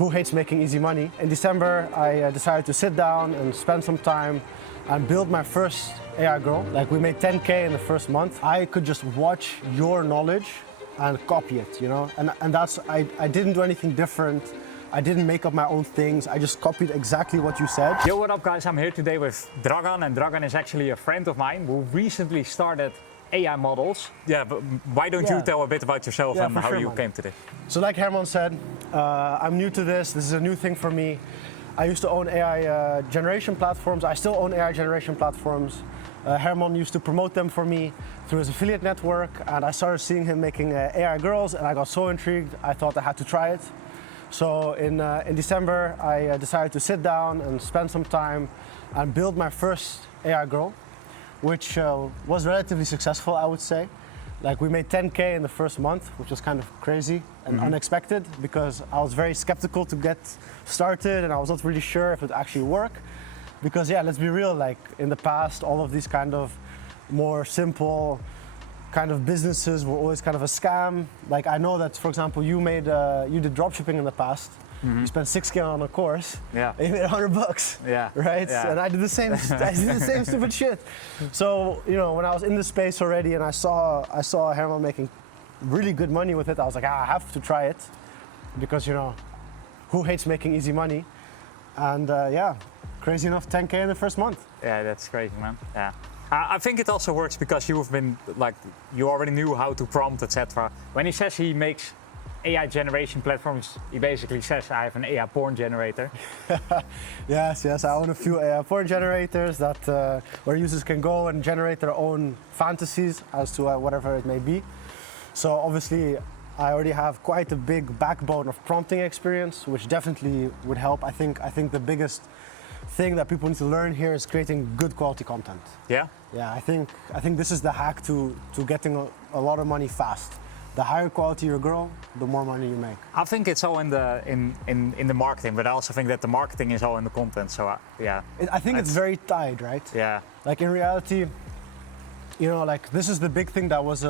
who hates making easy money? In December, I decided to sit down and spend some time and build my first AI girl. Like, we made 10K in the first month. I could just watch your knowledge and copy it, you know? And that's, I didn't do anything different. I didn't make up my own things. I just copied exactly what you said. Yo, what up guys? I'm here today with Dragan, and Dragan is actually a friend of mine who recently started AI models. Yeah, but why don't you tell a bit about yourself and how you came to this? So like Herman said, I'm new to this. This is a new thing for me. I used to own AI generation platforms. I still own AI generation platforms. Herman used to promote them for me through his affiliate network, and I started seeing him making AI girls, and I got so intrigued, I thought I had to try it. So in December, I decided to sit down and spend some time and build my first AI girl, which was relatively successful, I would say. Like, we made 10K in the first month, which was kind of crazy and unexpected, because I was very skeptical to get started and I was not really sure if it would actually work. Because yeah, let's be real, like in the past, all of these kind of more simple kind of businesses were always kind of a scam. Like, I know that, for example, you did dropshipping in the past. You spent 6K on a course. Yeah. And you made $100. Yeah. Right. Yeah. And I did the same. I did the same stupid shit. So you know, when I was in the space already, and I saw Herman making really good money with it, I was like, I have to try it, because you know, who hates making easy money? And yeah, crazy enough, 10K in the first month. Yeah, that's crazy, man. Yeah. I think it also works because you've been like, you already knew how to prompt, etc. When he says he makes AI generation platforms, he basically says I have an AI porn generator. Yes, I own a few AI porn generators that where users can go and generate their own fantasies as to whatever it may be. So obviously, I already have quite a big backbone of prompting experience, which definitely would help. I think the biggest thing that people need to learn here is creating good quality content. Yeah? Yeah, I think this is the hack to getting a lot of money fast. The higher quality your girl, the more money you make. I think it's all in the marketing, but I also think that the marketing is all in the content. So yeah. I think it's very tied, right? Yeah. Like in reality, you know, like this is the big thing that was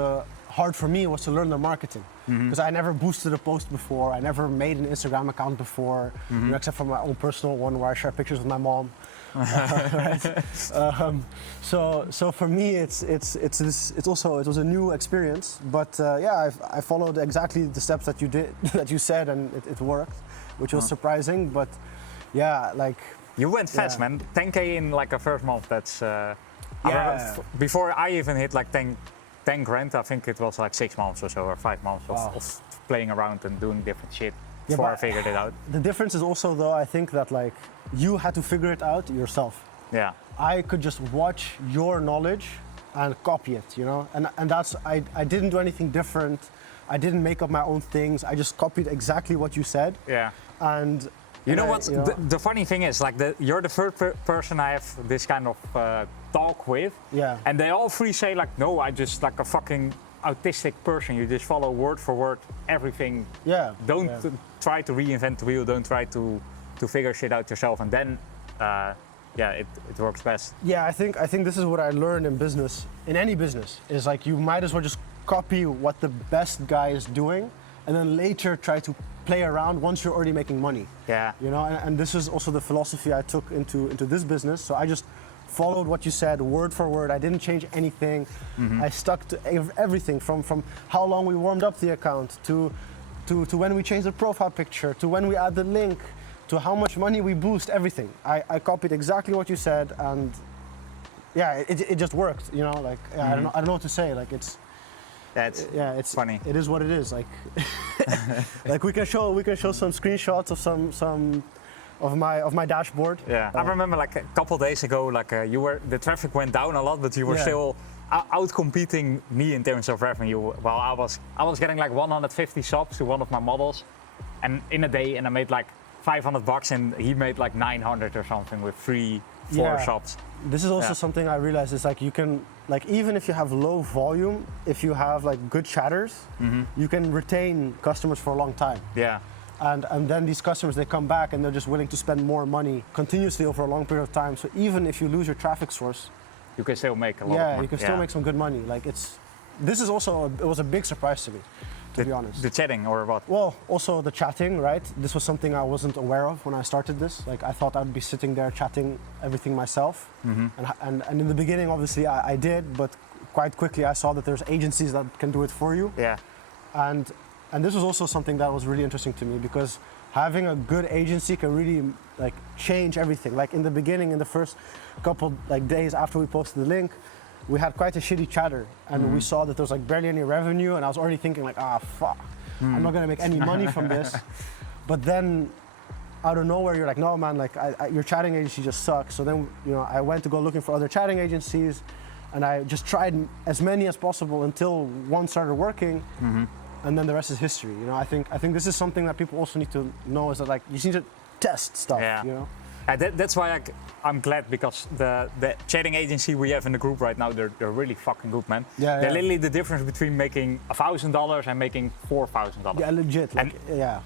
hard for me, was to learn the marketing. Because I never boosted a post before, I never made an Instagram account before, you know, except for my own personal one where I share pictures with my mom. Right? So for me, it was a new experience. But yeah, I followed exactly the steps that you did, that you said, and it worked, which was surprising. But yeah, like you went fast, man. 10K in like a first month. That's before I even hit like 10 grand. I think it was like 6 months or so, or 5 months of playing around and doing different shit before I figured it out. The difference is also, though, I think that like you had to figure it out yourself. Yeah. I could just watch your knowledge and copy it, you know? And that's, I didn't do anything different. I didn't make up my own things. I just copied exactly what you said. Yeah. And you know what? The funny thing is, like, you're the first person I have this kind of talk with. Yeah. And they all three say, like, no, I just like a fucking autistic person. You just follow word for word everything. Yeah. Don't try to reinvent the wheel. Don't try to figure shit out yourself. And then, yeah, it works best. Yeah, I think this is what I learned in business, in any business, is like you might as well just copy what the best guy is doing, and then later try to play around once you're already making money. Yeah. You know, and this is also the philosophy I took into this business. So I just followed what you said word for word. I didn't change anything. I stuck to everything from how long we warmed up the account to when we changed the profile picture, to when we add the link, to how much money we boost, everything. I copied exactly what you said, and yeah, it just worked. You know, like I don't know what to say. Like it's funny. It is what it is. Like like we can show some screenshots of some of my dashboard. Yeah, I remember like a couple of days ago, like the traffic went down a lot, but you were still out competing me in terms of revenue. While I was getting like 150 subs to one of my models, and in a day, and I made like $500, and he made like 900 or something with 3-4 shops. This is also something I realized is like you can, like even if you have low volume, if you have like good chatters, you can retain customers for a long time. Yeah. And then these customers, they come back and they're just willing to spend more money continuously over a long period of time. So even if you lose your traffic source, you can still make a lot of money. You can still make some good money. Like it was a big surprise to me. to be honest. The chatting or what? Well, also the chatting, right? This was something I wasn't aware of when I started this. Like I thought I'd be sitting there chatting everything myself. And in the beginning, obviously I did, but quite quickly I saw that there's agencies that can do it for you. Yeah. And this was also something that was really interesting to me because having a good agency can really like change everything. Like in the beginning, in the first couple like days after we posted the link, we had quite a shitty chatter, and we saw that there was like barely any revenue, and I was already thinking like, fuck, I'm not gonna make any money from this. But then, out of nowhere, you're like, no man, like your chatting agency just sucks. So then, I went to go looking for other chatting agencies, and I just tried as many as possible until one started working, and then the rest is history. I think this is something that people also need to know is that like you need to test stuff. Yeah. That's why I'm glad because the chatting agency we have in the group right now, they're really fucking good, man. They're literally the difference between making $1,000 and making $4,000. Yeah, legit. Like,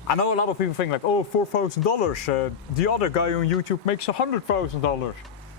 I know a lot of people think like, oh, $4,000. The other guy on YouTube makes $100,000.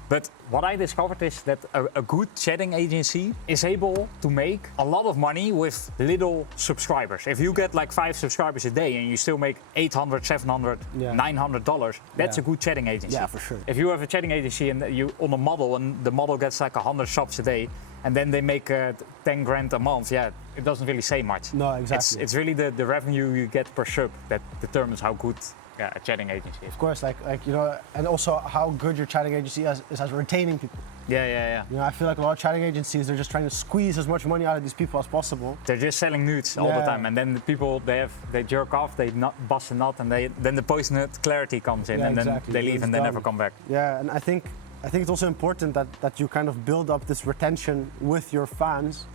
But what I discovered is that a good chatting agency is able to make a lot of money with little subscribers. If you get like 5 subscribers a day and you still make $800, $700, $900, that's a good chatting agency. Yeah, for sure. If you have a chatting agency and you on a model and the model gets like 100 shops a day and then they make 10 grand a month, it doesn't really say much. No, exactly. It's really the revenue you get per sub that determines how good a chatting agency. Of course, and also how good your chatting agency is at retaining people. Yeah. I feel like a lot of chatting agencies, they're just trying to squeeze as much money out of these people as possible. They're just selling nudes all the time, and then the people they jerk off, they bust a nut, and then the post-nut clarity comes in, and then they leave and they never come back. Yeah, and I think it's also important that you kind of build up this retention with your fans,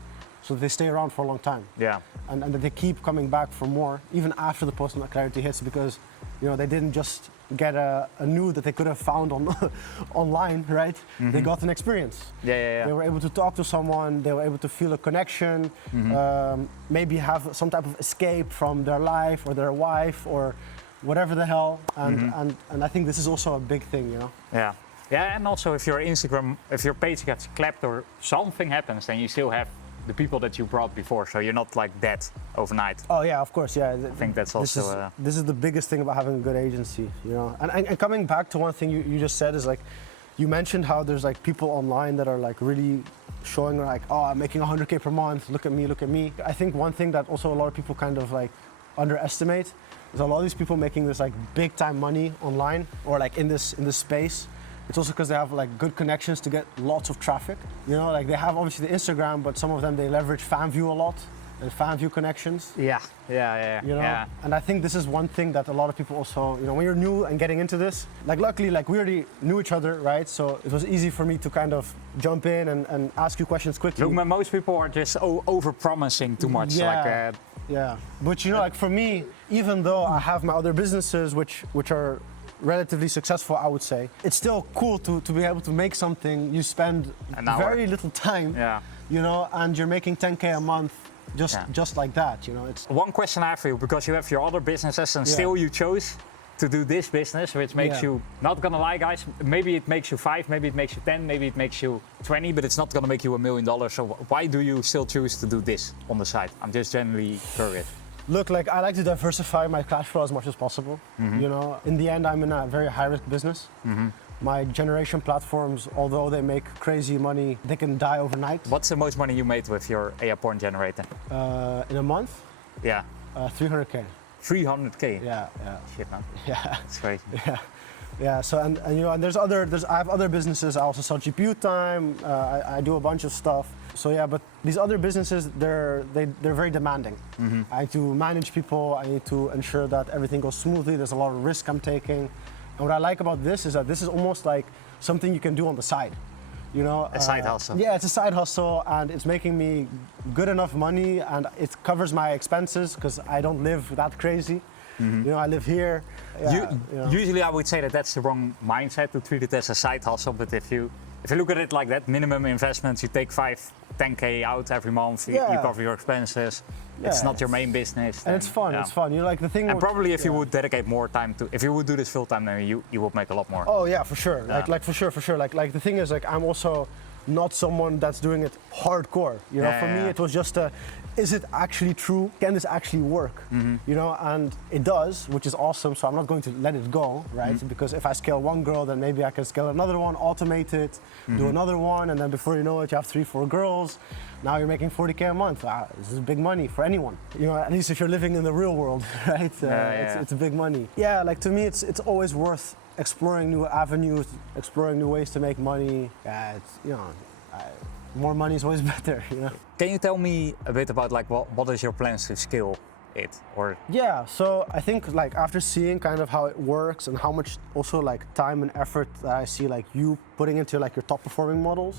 so that they stay around for a long time. Yeah. And that they keep coming back for more, even after the post-nut clarity hits, because they didn't just get a nude that they could have found online, right? They got an experience. Yeah. They were able to talk to someone, they were able to feel a connection, maybe have some type of escape from their life or their wife or whatever the hell. And I think this is also a big thing, Yeah. Yeah, and also if your page gets clapped or something happens, then you still have the people that you brought before, so you're not like dead overnight. Oh yeah, of course, yeah. I think that's also... This is the biggest thing about having a good agency, And coming back to one thing you just said is like, you mentioned how there's like people online that are like really showing like, oh, I'm making 100K per month, look at me. I think one thing that also a lot of people kind of like underestimate is a lot of these people making this like big time money online or like in this space. It's also because they have like good connections to get lots of traffic. Like they have obviously the Instagram, but some of them they leverage fan view a lot and fan view connections. Yeah. And I think this is one thing that a lot of people also, when you're new and getting into this, like luckily, like we already knew each other, right? So it was easy for me to kind of jump in and ask you questions quickly. Look, most people are just over-promising too much. Yeah. But like for me, even though I have my other businesses, which are relatively successful, I would say, it's still cool to be able to make something you spend very little time, and you're making 10K a month just like that, It's one question I have for you, because you have your other businesses and still you chose to do this business, which makes you, not gonna lie guys, maybe it makes you 5, maybe it makes you 10, maybe it makes you 20, but it's not gonna make you $1 million. So why do you still choose to do this on the side? I'm just genuinely curious. Look, like I like to diversify my cash flow as much as possible. In the end, I'm in a very high-risk business. My generation platforms, although they make crazy money, they can die overnight. What's the most money you made with your AI porn generator? In a month? Yeah. 300K. 300K? Yeah. Shit, man. Yeah. It's crazy. Yeah. So and I have other businesses. I also sell GPU time. I do a bunch of stuff. So yeah, but these other businesses, they're very demanding. I need to manage people. I need to ensure that everything goes smoothly. There's a lot of risk I'm taking. And what I like about this is that this is almost like something you can do on the side. A side hustle. Yeah, it's a side hustle, and it's making me good enough money, and it covers my expenses because I don't live that crazy. I live here. Usually I would say that that's the wrong mindset, to treat it as a side hustle, but if you look at it like that, minimum investments, you take 5-10K out every month, you cover your expenses, it's not your main business. And it's fun, it's fun. Like the thing. And probably if you would dedicate more time to, if you would do this full time, then you would make a lot more. Oh yeah, for sure. Like for sure. Like the thing is, like I'm also not someone that's doing it hardcore. For me, it was just is it actually true? Can this actually work? You know, and it does, which is awesome. So I'm not going to let it go, right? Because if I scale one girl, then maybe I can scale another one, automate it, do another one, and then before you know it, you have 3-4 girls. Now you're making 40K a month. Wow, this is big money for anyone. You know, at least if you're living in the real world, right? It's big money. Yeah, like to me, it's always worth exploring new avenues, exploring new ways to make money. Yeah, it's, you know, more money is always better, you know. Can you tell me a bit about like what is your plans to scale it? Or yeah, so I think like after seeing kind of how it works and how much also like time and effort that I see like you putting into like your top performing models,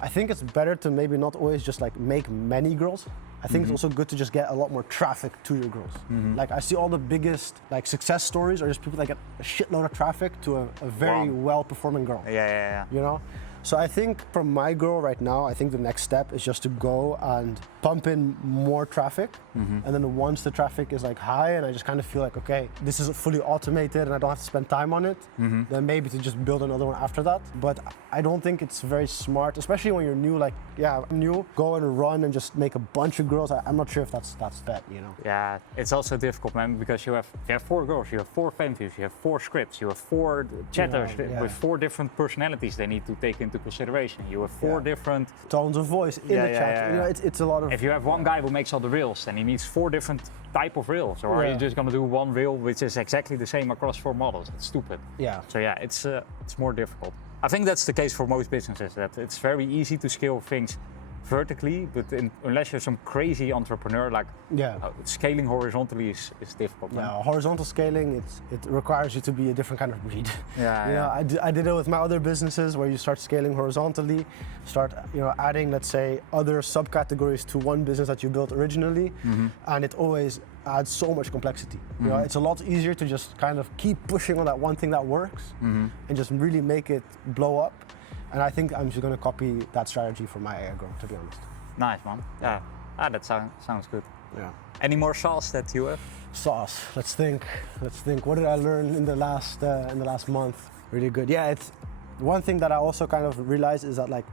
I think it's better to maybe not always just like make many girls. I think it's also good to just get a lot more traffic to your girls. Like I see all the biggest like success stories are just people that get a shitload of traffic to a very well performing girl. Yeah. You know? So I think from my girl right now, I think the next step is just to go and pump in more traffic. And then once the traffic is like high and I just kind of feel like, okay, this is fully automated and I don't have to spend time on it, then maybe to just build another one after that. But I don't think it's very smart, especially when you're new, like, yeah, I'm new, go and run and just make a bunch of girls. I'm not sure if that's that, you know? Yeah, it's also difficult, man, because you have 4 girls, you have 4 fan views, you have 4 scripts, you have 4 chatters with 4 different personalities they need to take into consideration. You have 4 different tones of voice in the chat. You know, it's a lot of. If you have one guy who makes all the reels, then he needs 4 different type of reels. Or are you just gonna do one reel which is exactly the same across 4 models? It's stupid. Yeah. So yeah, it's more difficult. I think that's the case for most businesses. That it's very easy to scale things vertically, but unless you're some crazy entrepreneur, like scaling horizontally is difficult. Man. Yeah, horizontal scaling, it requires you to be a different kind of breed. Yeah, you know, I did it with my other businesses where you start scaling horizontally, start adding, let's say, other subcategories to one business that you built originally, and it always adds so much complexity. You know, it's a lot easier to just kind of keep pushing on that one thing that works and just really make it blow up. And I think I'm just going to copy that strategy for my AI girl, to be honest. Nice, man. Yeah, that sounds good. Yeah. Any more sauce that you have? Sauce. Let's think. What did I learn in the last month? Really good. Yeah, it's one thing that I also kind of realized is that like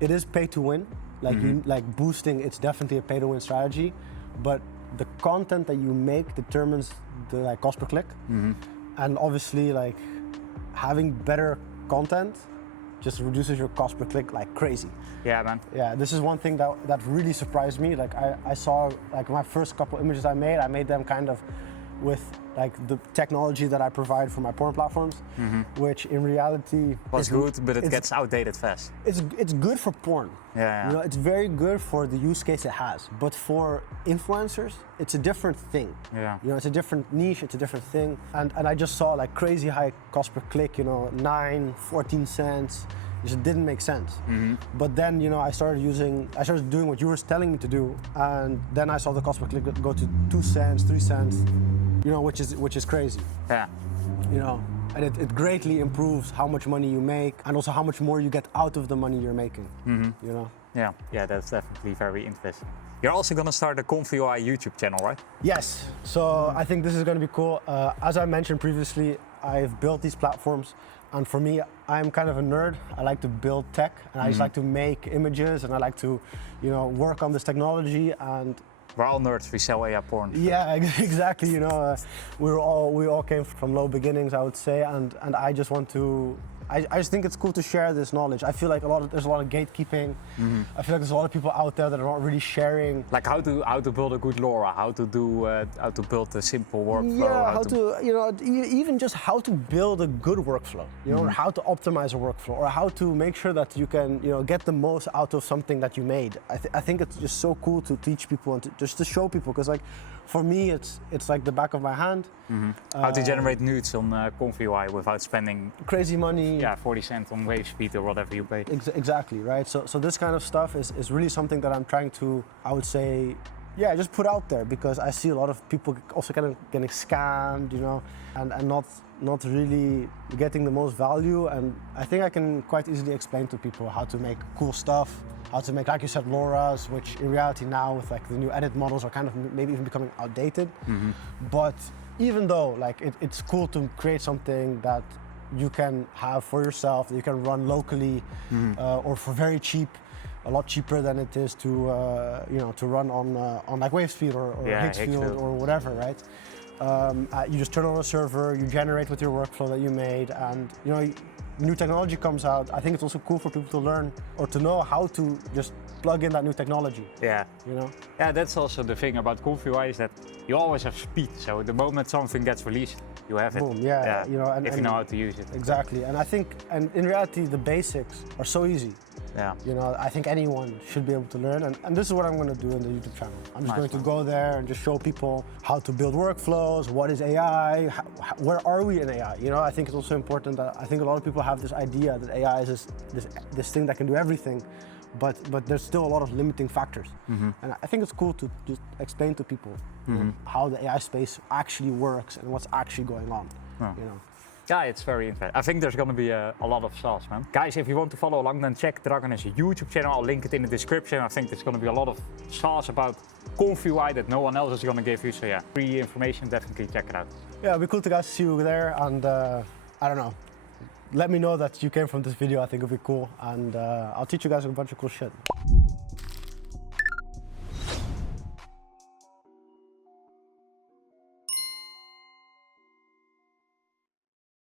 it is pay to win. Like like boosting, it's definitely a pay to win strategy, but the content that you make determines the like cost per click. And obviously like having better content just reduces your cost per click like crazy. Yeah, man. Yeah, this is one thing that really surprised me. Like I saw like my first couple images I made them kind of with like the technology that I provide for my porn platforms, which in reality was good, but it gets outdated fast. It's good for porn. Yeah. You know, it's very good for the use case it has, but for influencers, it's a different thing. Yeah. You know, it's a different niche, it's a different thing. And I just saw like crazy high cost per click, you know, 9, 14 cents. It just didn't make sense. But then, you know, I started doing what you were telling me to do, and then I saw the cost per click go to 2 cents, 3 cents, you know, which is crazy. Yeah. You know, and it greatly improves how much money you make and also how much more you get out of the money you're making. You know? Yeah, that's definitely very interesting. You're also gonna start a ConfUI YouTube channel, right? Yes. So I think this is gonna be cool. As I mentioned previously, I've built these platforms, and for me, I'm kind of a nerd. I like to build tech, and I just like to make images, and I like to, you know, work on this technology. And we're all nerds. We sell AI porn. So. Yeah, exactly. You know, we all came from low beginnings, I would say, and I just want to. I just think it's cool to share this knowledge. I feel like there's a lot of gatekeeping. I feel like there's a lot of people out there that are not really sharing. Like how to build a good LoRa, how to build a simple workflow. Yeah, how to you know, even just how to build a good workflow. You know, or how to optimize a workflow, or how to make sure that you can, you know, get the most out of something that you made. I think it's just so cool to teach people and just to show people, because like for me it's like the back of my hand. How to generate nudes on ConfUI without spending crazy money. Yeah, 40 cents on wave speed or whatever you pay. Exactly, right? So this kind of stuff is really something that I'm trying to, I would say, yeah, just put out there, because I see a lot of people also kind of getting scammed, you know, and not really getting the most value. And I think I can quite easily explain to people how to make cool stuff, how to make, like you said, LoRa's, which in reality now with like the new edit models are kind of maybe even becoming outdated. But even though like it's cool to create something that you can have for yourself, that you can run locally or for very cheap, a lot cheaper than it is to to run on like Wavespeed or Higgsfield or whatever, right? You just turn on a server, you generate with your workflow that you made, and new technology comes out. I think it's also cool for people to learn or to know how to just plug in that new technology. Yeah. Yeah, that's also the thing about ConfUI is that you always have speed. So the moment something gets released, you have it. Boom, yeah. If you know how to use it. Exactly, and I think, and in reality, the basics are so easy. Yeah. I think anyone should be able to learn, and this is what I'm going to do in the YouTube channel. I'm just going to go there and just show people how to build workflows, what is AI, where are we in AI? I think it's also important that I think a lot of people have this idea that AI is this thing that can do everything, but there's still a lot of limiting factors. And I think it's cool to just explain to people how the AI space actually works and what's actually going on. Yeah, it's very interesting. I think there's going to be a lot of sauce, man. Guys, if you want to follow along, then check Dragon's YouTube channel. I'll link it in the description. I think there's going to be a lot of sauce about ConfUI that no one else is going to give you. So yeah, free information, definitely check it out. Yeah, it'd be cool to guys see you there, and I don't know. Let me know that you came from this video. I think it'll be cool, and I'll teach you guys a bunch of cool shit.